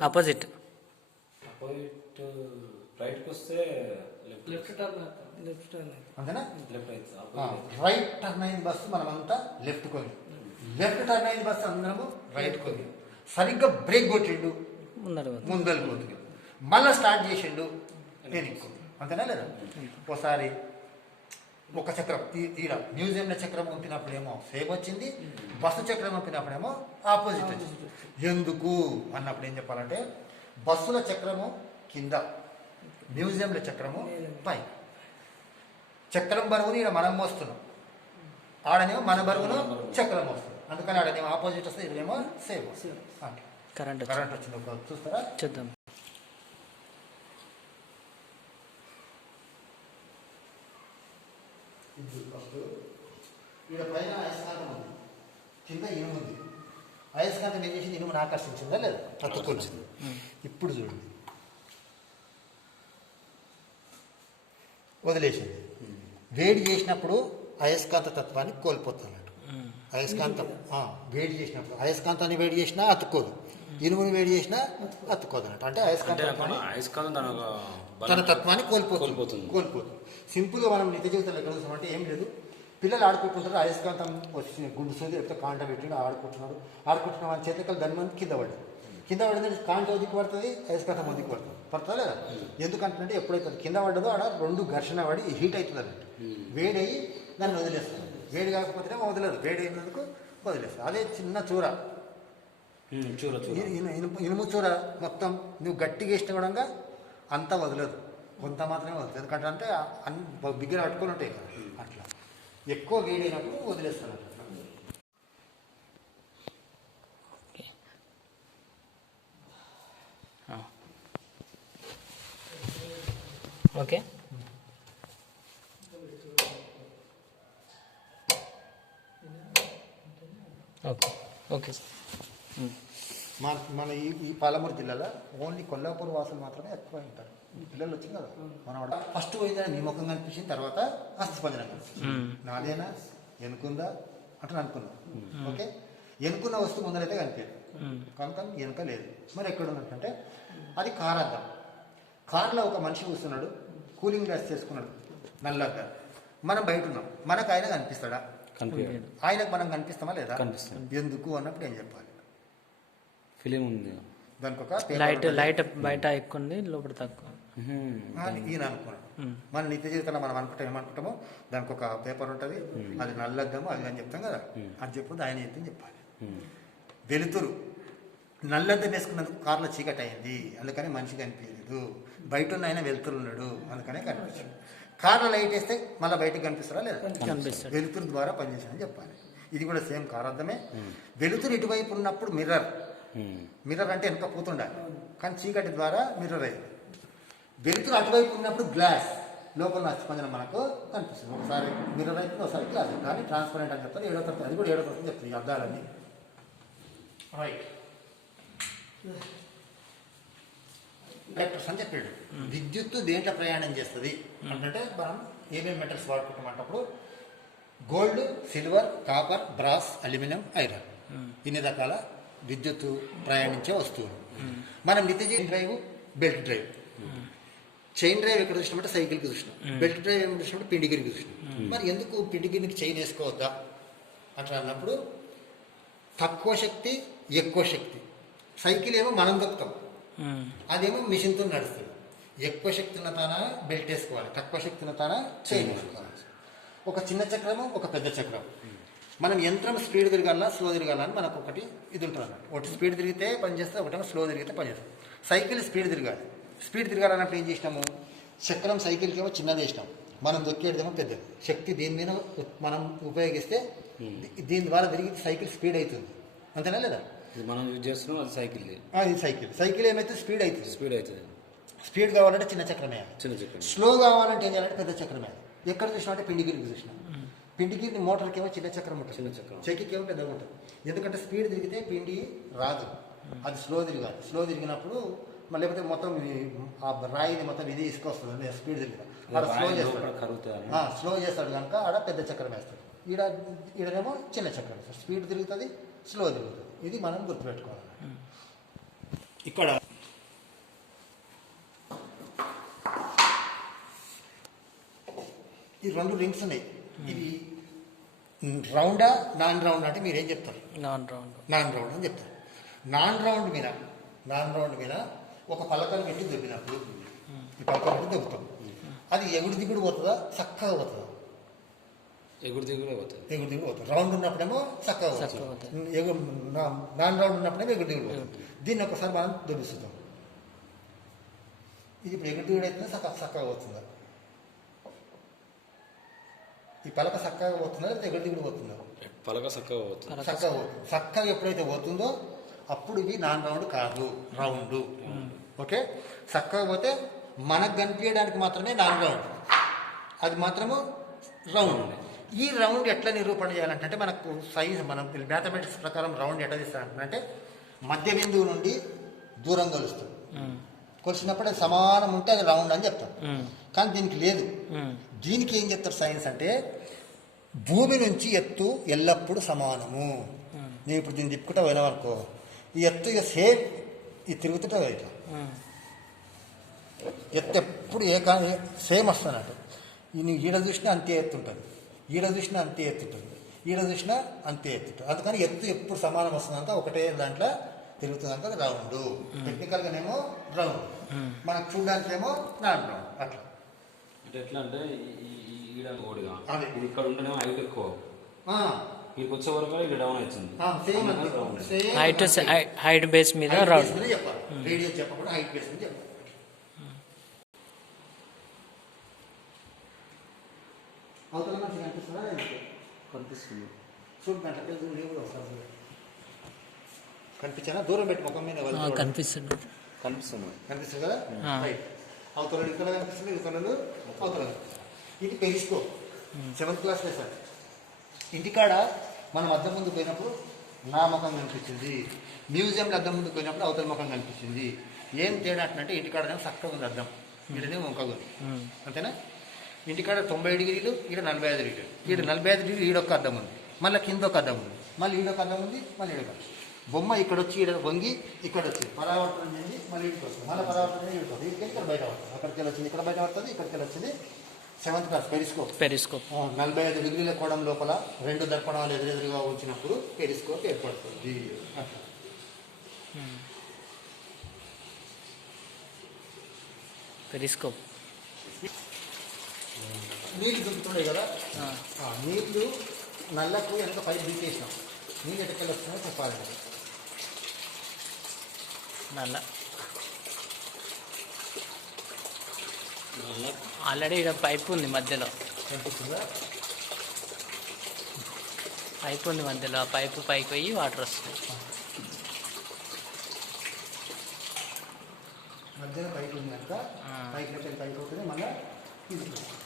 ఆపోజిట్ ఆపోజిట్ రైట్కి వస్తే లెఫ్ట్ టర్న్ అంతేనా. లెఫ్ట్ అయితే రైట్ టర్న్ అయింది బస్సు, మనమంతా లెఫ్ట్ కొంది. లెఫ్ట్ టర్న్ అయింది బస్సు, అందరము రైట్ కొంది. సరిగ్గా బ్రేక్ కొట్టిండు, ముందర పోతుంది. మళ్ళీ స్టార్ట్ చేసిండు, వెనక్కి. అంతేనా లేదా. ఒకసారి ఒక చక్రం తీరా మ్యూజియంలో చక్రం పంపినప్పుడేమో సేమ్ వచ్చింది, బస్సు చక్రం పంపినప్పుడేమో ఆపోజిట్ వచ్చింది. ఎందుకు అన్నప్పుడు ఏం చెప్పాలంటే, బస్సుల చక్రము కింద, మ్యూజియంలో చక్రము పై. చక్రం బరువుని ఇక్కడ మనం మోస్తున్నాం, ఆడనేమో మన బరువును చక్రం మోస్తుంది. అందుకని ఆడనేమో ఆపోజిట్ వస్తుంది, ఇదేమో సేమ్ వస్తుంది. కరెంట్ వచ్చింది, ఒక చూస్తారా, చూద్దాం. ఇక్కడ పైన అయస్కాంతం ఉంది, కింద ఇనుము ఉంది. అయస్కాంతం ఏం చేసింది, ఇనుమును ఆకర్షించిందా లేదా, అతుక్కొచ్చింది. ఇప్పుడు చూడండి, వదిలేసింది. వేడి చేసినప్పుడు అయస్కాంత తత్వాన్ని కోల్పోతున్నట్టు. అయస్కాంతం వేడి చేసినప్పుడు అయస్కాంతాన్ని వేడి చేసినా అతుక్కోదు, ఇనుముని వేడి చేసినా అతుక్కోదు అన్నట్టు. అంటే అయస్కాంతం తన తత్వాన్ని కోల్పోతుంది. సింపుల్గా మనం నిత్య జీవితంలో ఎక్కడ చూస్తామంటే ఏం లేదు, పిల్లలు ఆడుకుంటుంటారు, అయస్కాంతం వచ్చి గుండు సూది లేకపోతే కాంట పెట్టి ఆడుకుంటున్నాడు వాళ్ళ చేతికలు దాని మంది కింద పడింది. కాంట ఒదికి పడుతుంది, అయస్కాంతం ఒదికి పడుతుందా లేదా. ఎందుకంటే ఎప్పుడైతే కింద పడ్డదో ఆడ రెండు ఘర్షణ పడి హీట్ అవుతుంది అన్నట్టు, వేడి అయ్యి దాన్ని వదిలేస్తుంది. వేడి కాకపోతేనే వదలదు, వేడి అయినందుకు వదిలేస్తావు. అదే చిన్న చూర, చూర చూర ఇనుము చూర మొత్తం నువ్వు గట్టిగా వేసిన కూడా అంతా వదలదు, కొంత మాత్రమే వదలదు. ఎందుకంటే అంటే అన్ని బిగ్గర పట్టుకొని ఉంటాయి కదా, అట్లా ఎక్కువ వేడైనప్పుడు వదిలేస్తాను అట్లా. ఓకే. Okay okay sir. మన ఈ పాలమూరు జిల్లాలో ఓన్లీ కొల్లాపూర్ వాసులు మాత్రమే ఎక్కువ ఉంటారు. ఈ పిల్లలు వచ్చింది కదా మన ఫస్ట్ పోయిందని నీ ముఖం కనిపించిన తర్వాత అస్థిపంజరం కనిపించింది. నాదేనా ఎనుకుందా అంటే అనుకున్నాం. ఓకే, ఎనుకున్న వస్తువు ముందరైతే కనిపించదు, కనుక వెనుక లేదు. మరి ఎక్కడ ఉన్నట్టంటే అది కార్ అద్దం. కార్లో ఒక మనిషి కూర్చున్నాడు, కూలింగ్ గ్లాస్ చేసుకున్నాడు నల్లగా. మనం బయట ఉన్నాం, మనకు ఆయన కనిపిస్తాడా? ఆయనకు మనం కనిపిస్తామా లేదా? ఎందుకు అన్నప్పుడు ఏం చెప్పాలి? ఫిలిం ఉంది దానికి ఒక లైట్ బయట ఎక్కువ ఉంది, లోపల తక్కువ. ఈయన అనుకున్నాడు. మన నిత్య జీవితంలో మనం అనుకుంటాం ఏమనుకుంటామో దానికి ఒక పేపర్ ఉంటుంది, అది నల్లద్దము అది అని చెప్తాం కదా, అది చెప్పొద్దు, ఆయన చెప్తే చెప్పాలి. వెలుతురు నల్లద్దం వేసుకున్నందుకు కార్లో చీకటి అయింది, అందుకని మనిషి కనిపించలేదు. బయట ఉన్న ఆయన వెలుతురు ఉన్నాడు, అందుకనే కనిపించాడు. కార్లో లైట్ వేస్తే మళ్ళీ బయటకు కనిపిస్తారా లేదా? కనిపిస్తాడు. వెలుతురు ద్వారా పనిచేసాడని చెప్పాలి. ఇది కూడా సేమ్ కార్ అర్థమే. వెలుతురు ఇటువైపు ఉన్నప్పుడు మిర్రర్, మిర్రర్ అంటే వెనక పోతుండాలి, కానీ చీకటి ద్వారా మిర్రర్ అయింది. వెలుతురు అటువైపు ఉన్నప్పుడు గ్లాస్, లోపల అస్థిపంజరం మనకు కనిపిస్తుంది. ఒకసారి మిర్రర్ అయితే ఒకసారి గ్లాస్, కానీ ట్రాన్స్పరెంట్ అని చెప్తారు. 7వ తరగతి, అది కూడా 7వ తరగతి చెప్తారు ఈ అర్థాలన్నీ. రైట్, ఎలక్ట్రిక్స్ అని చెప్పాడు. విద్యుత్తు దేంట్లో ప్రయాణం చేస్తుంది అంటే మనం ఏమేమి మెటల్స్ వాడుకుంటామంటప్పుడు gold, silver, copper, brass, aluminium, iron, ఇన్ని రకాల విద్యుత్తు ప్రయాణించే వస్తువులు. మనం నిత్య జీవన drive, belt drive. Chain drive ఎక్కడ చూసినామంటే సైకిల్కి చూసినాం, బెల్ట్ డ్రైవ్ ఏమి చూసినప్పుడు పిండిగిరికి చూసినాం. మరి ఎందుకు పిండిగిరికి చైన్ వేసుకోవద్దా అట్లా అన్నప్పుడు తక్కువ శక్తి ఎక్కువ శక్తి. సైకిల్ ఏమో మనం దొక్కుతాం, అదేమో మిషన్తో నడుస్తుంది. ఎక్కువ శక్తి ఉన్న తాన బెల్ట్ వేసుకోవాలి, తక్కువ శక్తి ఉన్న తాన చైన్ వేసుకోవాలి. ఒక చిన్న చక్రము, ఒక పెద్ద చక్రం. మనం యంత్రం స్పీడ్ తిరగాల స్లో తిరగాల అని మనకు ఒకటి ఇది ఉంటుంది అన్నమాట. ఒకటి స్పీడ్ తిరిగితే పనిచేస్తే, ఒకటేమో స్లో తిరిగితే పనిచేస్తుంది. సైకిల్ స్పీడ్ తిరగాలి. స్పీడ్ తిరగాలన్నప్పుడు ఏం చేసినాము, చక్రం సైకిల్కి ఏమో చిన్నది వేసినాం, మనం దొక్కేదేమో పెద్దది. శక్తి దీని మీద మనం ఉపయోగిస్తే దీని ద్వారా తిరిగి సైకిల్ స్పీడ్ అవుతుంది, అంతేనా లేదా? మనం యూజ్ చేస్తున్నాం, అది సైకిల్. ఇది సైకిల్. సైకిల్ ఏమైతే స్పీడ్ అవుతుంది, స్పీడ్ అవుతుంది. స్పీడ్ కావాలంటే చిన్న చక్రమే, చిన్న చక్రం. స్లో కావాలంటే ఏం చేయాలంటే పెద్ద చక్రమే. ఎక్కడ చూసినా అంటే పిండిగిరికి చూసినాం. పిండిగిరి మోటార్కి ఏమో చిన్న చక్రం ఉంటుంది, చిన్న చక్రం. చెక్కి ఏమో పెద్దగా ఉంటుంది. ఎందుకంటే స్పీడ్ తిరిగితే పిండి రాదు, అది స్లో తిరగాలి. స్లో తిరిగినప్పుడు మళ్ళీ లేకపోతే మొత్తం ఆ రాయిని మొత్తం ఇది తీసుకొస్తుంది స్పీడ్ తిరిగితే. ఆడ స్లో చేస్తాడు, స్లో చేస్తాడు కనుక ఆడ పెద్ద చక్రం వేస్తాడు. ఈడనేమో చిన్న చక్రం వేస్తాడు. స్పీడ్ తిరుగుతుంది, స్లో తిరుగుతుంది. ఇది మనం గుర్తుపెట్టుకోవాలి. ఇక్కడ ఈ 2 రింగ్స్ ఉన్నాయి. ఇది రౌండా నాన్ రౌండ్ అంటే మీరేం చెప్తారు? Non round. నాన్ రౌండ్ అని చెప్తారు. నాన్ రౌండ్ మీద ఒక పలకను పెట్టి దొబ్బినప్పుడు, ఈ పలకను పెట్టి దొబ్బుతాం, అది ఎగుడు దిగుడు పోతుందా చక్కగా పోతుందా? ఎగుడు దిగుడు పోతుంది. ఎగుడు దిగుడు పోతుంది. రౌండ్ ఉన్నప్పుడేమో చక్కగా పోతుంది, నాన్ రౌండ్ ఉన్నప్పుడేమో ఎగుడు దిగుడు పోతుంది. దీన్ని ఒకసారి మనం దొబ్బిస్తాం. ఇది ఇప్పుడు ఎగుడు దిగుడు అయితే చక్కగా పోతుందా? ఈ పలక చక్కగా పోతుందా లేదా ఎగుడు దిగుడు పోతుందా? పలక చక్కగా పోతుంది. చక్కగా పోతుంది. చక్కగా ఎప్పుడైతే పోతుందో అప్పుడు ఇవి నాన్ రౌండ్ కాదు, రౌండ్. ఓకే, చక్కగా పోతే మనకు కనిపించడానికి మాత్రమే నాన్ రౌండ్, అది మాత్రము రౌండ్. ఈ రౌండ్ ఎట్లా నిరూపణ చేయాలంటే మనకు సైజ్, మనం మ్యాథమెటిక్స్ ప్రకారం రౌండ్ ఎట్లా తీస్తారంటే మధ్య బిందువు నుండి దూరం కొలుస్తాం. కొలిసినప్పుడు అది సమానం ఉంటే అది రౌండ్ అని చెప్తాం. కానీ దీనికి లేదు. దీనికి ఏం చెప్తారు సైన్స్ అంటే భూమి నుంచి ఎత్తు ఎల్లప్పుడూ సమానము. నేను ఇప్పుడు దీన్ని తిప్పుకుంటా పోయినామనుకో, ఈ ఎత్తు ఇక సేమ్ ఇది తిరుగుతుంటే ఇట్లా ఎత్తు ఎప్పుడు సేమ్ వస్తున్నట్టు. నువ్వు ఈడ చూసినా అంతే ఎత్తు ఉంటుంది, ఈడ చూసినా అంతే ఎత్తుంటుంది, ఈడ చూసినా అంతే ఎత్తుంటుంది. అందుకని ఎత్తు ఎప్పుడు సమానం వస్తుందంట, ఒకటే దాంట్లో తిరుగుతుందంట, అది రౌండ్. టెక్నికల్గానేమో రౌండ్, మనకు చూడడానికేమో నాన్ రౌండ్. అట్లా అంటే ఎట్లా అంటే ఇది ఇక్కడ ఉంటేనేమో హైట్ ఎక్కువ, ఇక్కడికి వచ్చే వరకు ఇక్కడ డౌన్ అవుతుంది. సేమ్ సేమ్ హైట్ బేస్ మీద హైట్ రౌండ్. బేస్ మీద చెప్పాలి. రేడియస్ చెప్పకుండా హైట్ బేస్ మీద చెప్పాలి. అవతల మంచిగా అనిపిస్తుందా? కనిపిస్తుంది. చూడు గంటకి కూడా ఒకసారి కనిపించానా? దూరం పెట్టి ముఖం మీద వదిలి కనిపిస్తుంది. కనిపిస్తుంది. కనిపిస్తుంది కదా? రైట్. అవతల ఇక్కడ కనిపిస్తుంది, ఇవతలలో అవతల. ఇది పెరిస్కోప్. 7th class sir. ఇంటికాడ మనం అద్దం ముందు పోయినప్పుడు నా ముఖం కనిపించింది, మ్యూజియంలో అద్దం ముందు పోయినప్పుడు అవతల ముఖం కనిపించింది. ఏం తేడా అంటే ఇంటికాడ చక్కగా ఉంది అద్దం, ఇక్కడనే వంకగా ఉంది. అంతేనా? ఇంటికాడ 90 డిగ్రీలు, ఇక్కడ 45 డిగ్రీలు. ఇక్కడ 45 డిగ్రీలు ఈడొక్క అద్దం ఉంది, మళ్ళీ కింద ఒక అద్దం ఉంది, మళ్ళీ ఈడొక అద్దం ఉంది, మళ్ళీ ఈడొక బొమ్మ ఇక్కడ వచ్చి ఇక్కడ వంగి ఇక్కడ వచ్చింది, పరావర్తనం చెంది మళ్ళీ ఇంటికి వస్తుంది, మళ్ళీ పరావర్తనం చెంది ఇక్కడికి వస్తుంది, ఇక్కడ బయట పడుతుంది, అక్కడికి వచ్చింది, ఇక్కడ బయట పడుతుంది, ఇక్కడికి వచ్చింది. 7th class periscope. 45 డిగ్రీల కోణం లోపల 2 దర్పణాలు ఎదురెదురుగా ఉంచినప్పుడు పెరిస్కోప్ ఏర్పడుతుంది. అట్లా పెరిస్కోప్. నీళ్ళు దుంకుతున్నాయి కదా, నీళ్ళు నల్లకు ఎంత పైకి దించేసినాం, నీళ్ళు ఎక్కడికి వస్తున్నాయో చెప్పాలి. నల్ల ఆల్రెడీ ఇక్కడ పైప్ ఉంది మధ్యలో, కనిపిస్తుందా? పైప్ ఉంది మధ్యలో, ఆ పైపు పైకి పోయి వాటర్ వస్తుంది. మధ్యలో పైకి ఉంది కనుక పైకి వచ్చే పైకి అవుతుంది, మళ్ళీ తీసుకుంటాం.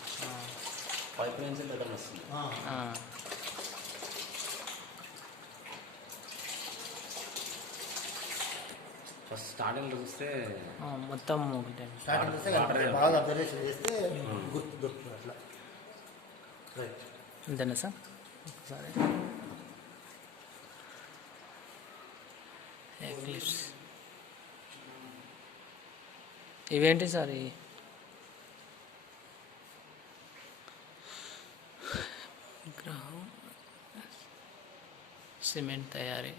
పైప్ నుంచి బెటర్ వస్తుంది. ఫస్ట్ స్టార్టింగ్లో చూస్తే మొత్తం ఒకటే. స్టార్టింగ్ చేస్తే బాగా అబ్జర్వేషన్ చేస్తే గుర్తు దొరుకుతుంది అట్లా. రైట్. అంతేనా సార్? ఒకసారి ఎక్లిప్స్. ఇవేంటి సార్? ఈ విగ్రహం సిమెంట్ తయారీ.